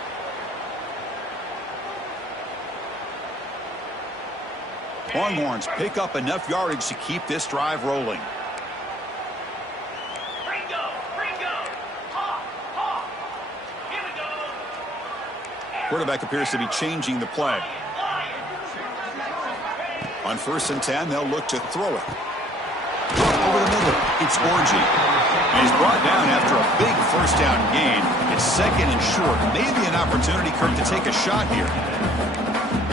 Longhorns pick up enough yardage to keep this drive rolling. Quarterback appears to be changing the play. On 1st and 10, they'll look to throw it. Over the middle, it's Orji. And he's brought down after a big 1st down gain. It's 2nd and short. Maybe an opportunity, Kirk, to take a shot here.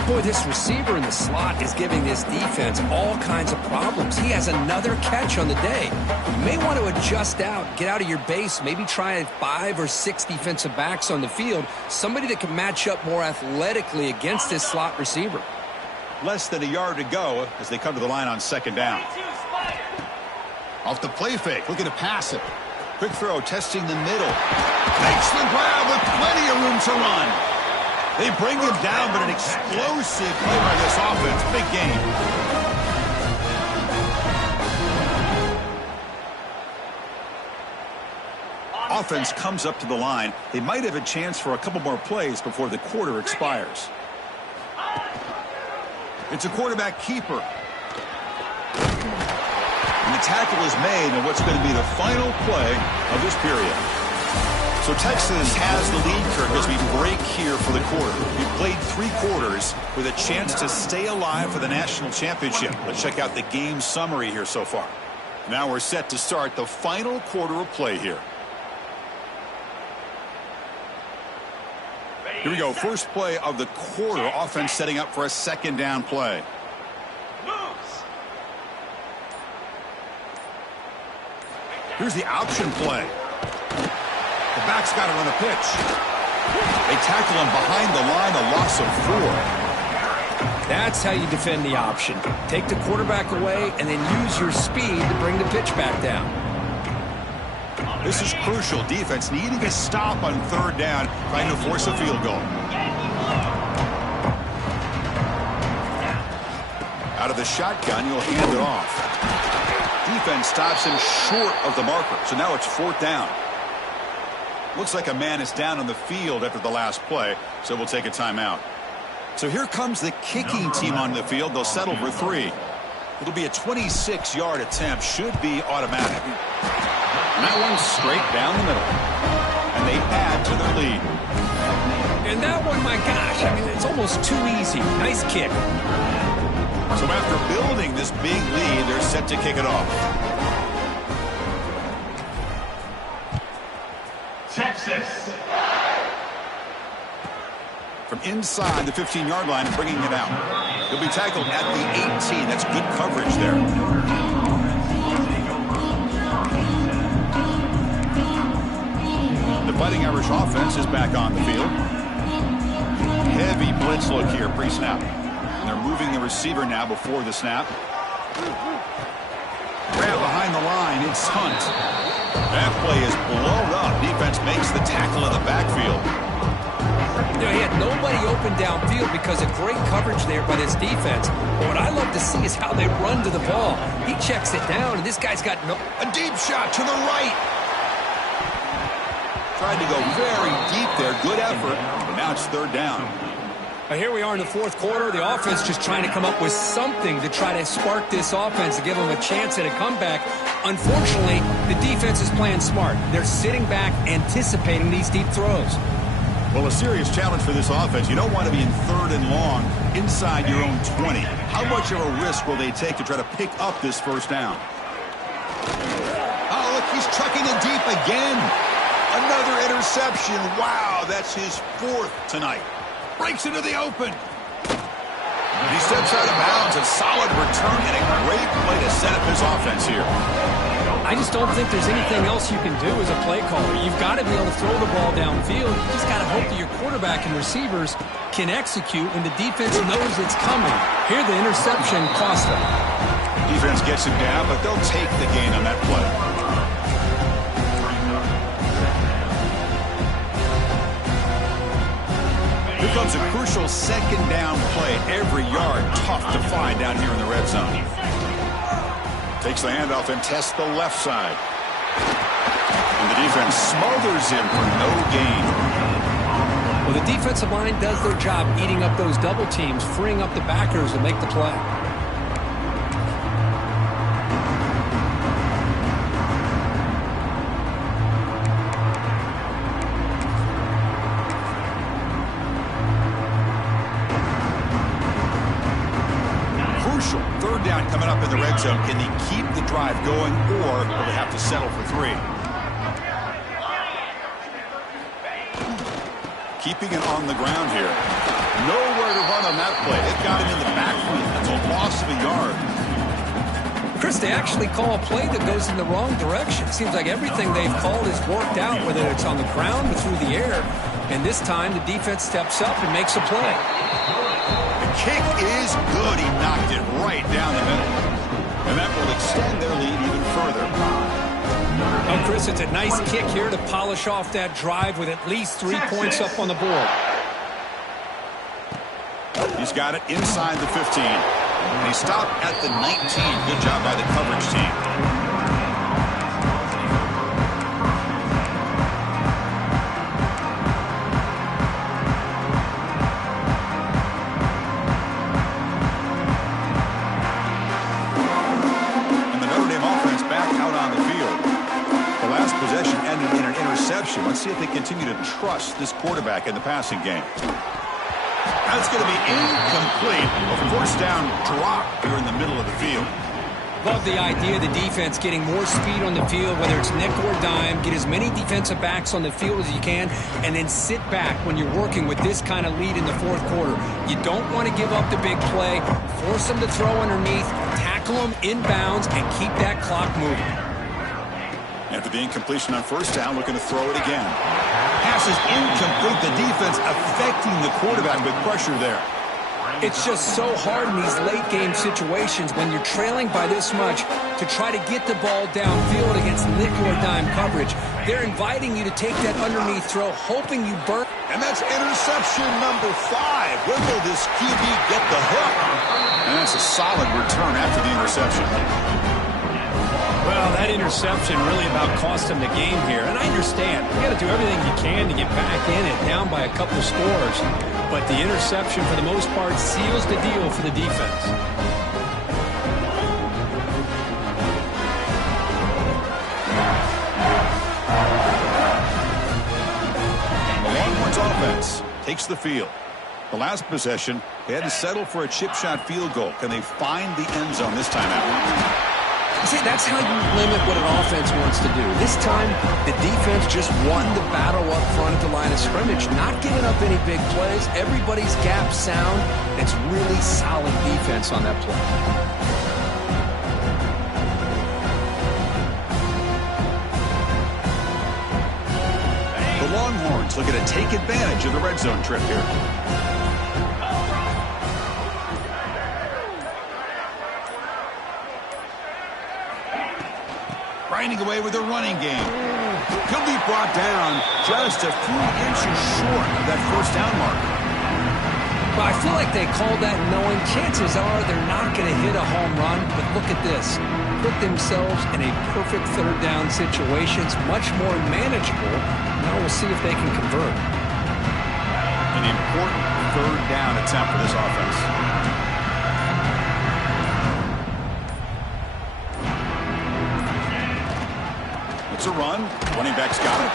Boy, this receiver in the slot is giving this defense all kinds of problems. He has another catch on the day. You may want to adjust out, get out of your base, maybe try 5 or 6 defensive backs on the field, somebody that can match up more athletically against this slot receiver. Less than a yard to go as they come to the line on 2nd down. Off the play fake, looking to pass it. Quick throw, testing the middle. Makes the grab with plenty of room to run. They bring him down, but an explosive play by this offense. Big game. Offense comes up to the line. They might have a chance for a couple more plays before the quarter expires. It's a quarterback keeper. And the tackle is made in what's going to be the final play of this period. So Texas has the lead, Kirk, as we break here for the quarter. We played 3 quarters with a chance to stay alive for the national championship. Let's check out the game summary here so far. Now we're set to start the final quarter of play here. Here we go. First play of the quarter. Offense setting up for a 2nd down play. Here's the option play. The back's got to run a pitch. They tackle him behind the line, a loss of 4. That's how you defend the option. Take the quarterback away and then use your speed to bring the pitch back down. This is crucial. Defense needing a stop on 3rd down, trying to force a field goal. Out of the shotgun, you'll hand it off. Defense stops him short of the marker, so now it's 4th down. Looks like a man is down on the field after the last play, so we'll take a timeout. So here comes the kicking team on the field. They'll settle for 3. It'll be a 26-yard attempt. Should be automatic. And that one's straight down the middle. And they add to their lead. And that one, my gosh, I mean, it's almost too easy. Nice kick. So after building this big lead, they're set to kick it off. Texas. From inside the 15-yard line, bringing it out. He'll be tackled at the 18. That's good coverage there. The Fighting Irish offense is back on the field. Heavy blitz look here pre-snap. And they're moving the receiver now before the snap. Grab behind the line. It's Hunt. That play is blown up. Defense makes the tackle in the backfield. You know, he had nobody open downfield because of great coverage there by this defense. But what I love to see is how they run to the ball. He checks it down, and this guy's got a deep shot to the right. Tried to go very deep there. Good effort. But now it's third down. Here we are in the fourth quarter. The offense just trying to come up with something to try to spark this offense to give them a chance at a comeback. Unfortunately, the defense is playing smart. They're sitting back, anticipating these deep throws. Well, a serious challenge for this offense. You don't want to be in third and long inside your own 20. How much of a risk will they take to try to pick up this first down? Oh, look, he's trucking it deep again. Another interception. Wow, that's his fourth tonight. Breaks into the open. He steps out of bounds. A solid return and a great play to set up his offense here. I just don't think there's anything else you can do as a play caller. You've got to be able to throw the ball downfield. You just got to hope that your quarterback and receivers can execute when the defense knows it's coming. Here, the interception cost them. Defense gets him down, but they'll take the gain on that play. Here comes a crucial second down play. Every yard tough to find down here in the red zone. Takes the handoff and tests the left side. And the defense smothers him for no gain. Well, the defensive line does their job eating up those double teams, freeing up the backers to make the play. Third down coming up in the red zone. Can they keep the drive going, or will they have to settle for three? Keeping it on the ground here. Nowhere to run on that play. It got him in the backfield. That's a loss of a yard. Chris, they actually call a play that goes in the wrong direction. Seems like everything they've called is worked out, whether it's on the ground or through the air. And this time, the defense steps up and makes a play. Kick is good. He knocked it right down the middle. And that will extend their lead even further. Oh, Chris, it's a nice kick here to polish off that drive with at least 3 points up on the board. He's got it inside the 15. And he stopped at the 19. Good job by the coverage team. Let's see if they continue to trust this quarterback in the passing game. That's going to be incomplete. A first down drop here in the middle of the field. Love the idea of the defense getting more speed on the field, whether it's nickel or dime, get as many defensive backs on the field as you can, and then sit back when you're working with this kind of lead in the fourth quarter. You don't want to give up the big play, force them to throw underneath, tackle them inbounds, and keep that clock moving. After the incompletion on first down, looking to throw it again. Pass is incomplete. The defense affecting the quarterback with pressure there. It's just so hard in these late-game situations when you're trailing by this much to try to get the ball downfield against nickel or dime coverage. They're inviting you to take that underneath throw, hoping you burn. And that's interception number 5. When will this QB get the hook? And that's a solid return after the interception. Well, that interception really about cost him the game here. And I understand. You got to do everything you can to get back in it, down by a couple scores. But the interception, for the most part, seals the deal for the defense. The Longhorns offense takes the field. The last possession, they had to settle for a chip shot field goal. Can they find the end zone this time out? See, that's how you limit what an offense wants to do. This time, the defense just won the battle up front at the line of scrimmage, not giving up any big plays. Everybody's gap sound. It's really solid defense on that play. The Longhorns looking to take advantage of the red zone trip here. Right grinding away with a running game. He'll be brought down just a few inches short of that first down mark. Well, I feel like they called that knowing chances are they're not going to hit a home run, but look at this. Put themselves in a perfect third down situation. It's much more manageable. Now we'll see if they can convert. An important third down attempt for this offense. It's a run. Running back's got it.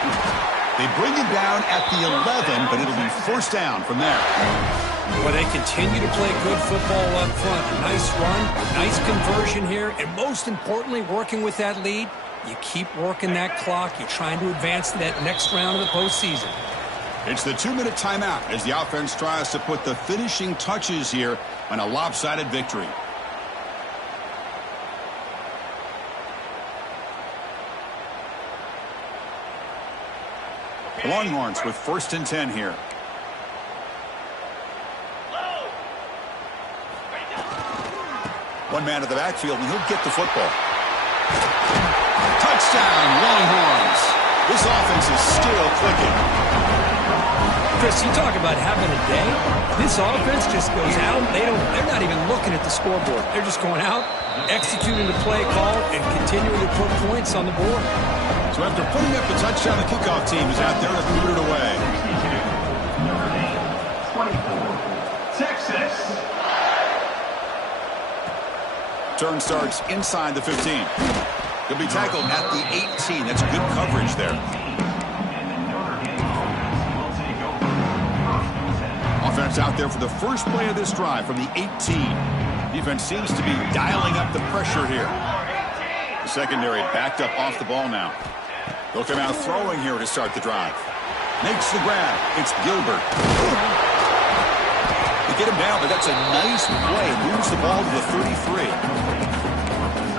They bring him down at the 11, but it'll be first down from there. Well, they continue to play good football up front. Nice run, nice conversion here, and most importantly, working with that lead, you keep working that clock. You're trying to advance to that next round of the postseason. It's the 2-minute timeout as the offense tries to put the finishing touches here on a lopsided victory. Longhorns with 1st and 10 here. One man at the backfield, and he'll get the football. Touchdown, Longhorns. This offense is still clicking. Chris, you talk about having a day. This offense just goes out. They're not even looking at the scoreboard. They're just going out, executing the play call, and continuing to put points on the board. So after putting up the touchdown, the kickoff team is out there to boot it away. 24, Texas. Turn starts inside the 15. He'll be tackled at the 18. That's good coverage there. Offense out there for the first play of this drive from the 18. Defense seems to be dialing up the pressure here. The secondary backed up off the ball now. They'll come out throwing here to start the drive. Makes the grab. It's Gilbert. They get him down, but that's a nice play. Moves the ball to the 33.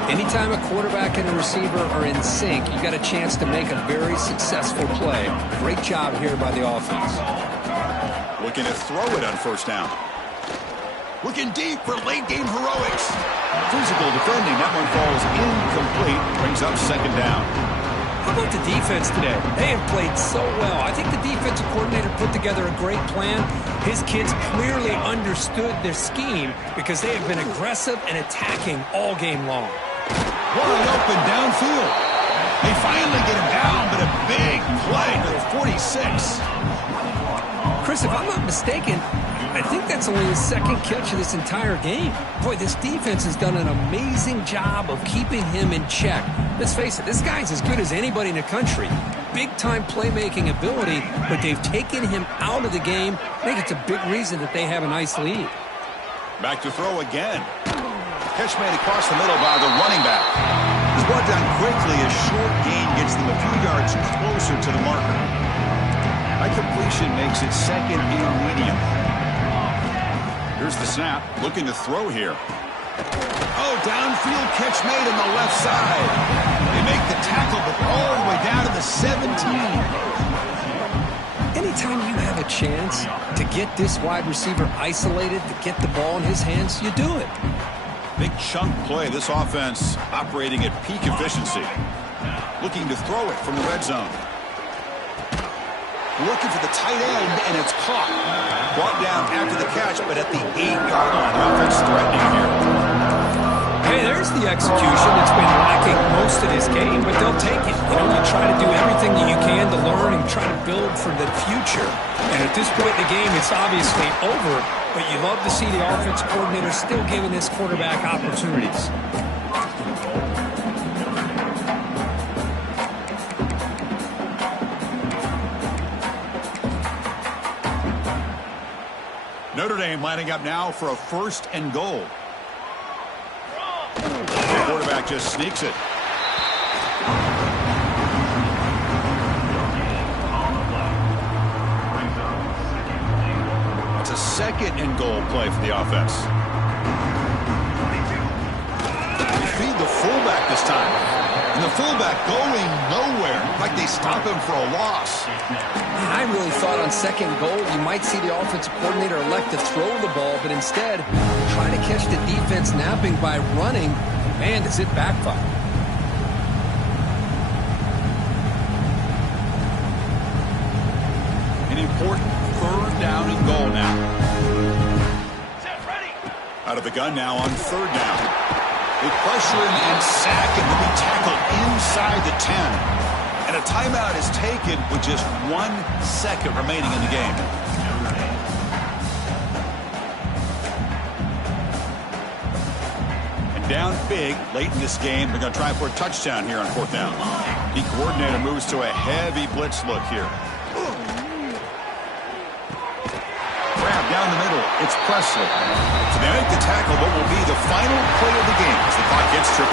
Anytime a quarterback and a receiver are in sync, you got a chance to make a very successful play. Great job here by the offense. Looking to throw it on first down. Looking deep for late-game heroics. Physical defending. That one falls incomplete. Brings up second down. How about the defense today? They have played so well. I think the defensive coordinator put together a great plan. His kids clearly understood their scheme because they have been aggressive and attacking all game long. Wide open downfield. They finally get him down, but a big play to the 46. Chris, if I'm not mistaken, I think that's only his second catch of this entire game. Boy, this defense has done an amazing job of keeping him in check. Let's face it, this guy's as good as anybody in the country. Big-time playmaking ability, but they've taken him out of the game. I think it's a big reason that they have a nice lead. Back to throw again. Catch made across the middle by the running back. He's brought down quickly. A short gain gets them a few yards closer to the marker. That completion makes it second and medium. Here's the snap. Looking to throw here. Oh, downfield catch made on the left side. They make the tackle, but all the way down to the 17. Anytime you have a chance to get this wide receiver isolated, to get the ball in his hands, you do it. Big chunk play. This offense operating at peak efficiency. Looking to throw it from the red zone. Looking for the tight end, and it's caught. Brought down after the catch, but at the 8-yard line. The offense threatening here. Hey, there's the execution that's been lacking most of this game, but they'll take it. You know, you try to do everything that you can to learn and try to build for the future. And at this point in the game, it's obviously over, but you love to see the offense coordinator still giving this quarterback opportunities. Notre Dame lining up now for a 1st and goal. The quarterback just sneaks it. It's a 2nd and goal play for the offense. Feed the fullback this time. And the fullback going nowhere. Like they stop him for a loss. I really thought on 2nd goal you might see the offensive coordinator elect to throw the ball, but instead try to catch the defense napping by running. Man, does it backfire. important 3rd down and goal now. Out of the gun now on 3rd down. They pressure him and sack him. He'll be tackled inside the 10. And a timeout is taken with just 1 second remaining in the game. And down big late in this game. They're going to try for a touchdown here on 4th down. The coordinator moves to a heavy blitz look here. Grab down the middle. It's Presley. So they make the tackle, what will be the final play of the game as the clock hits 0-0.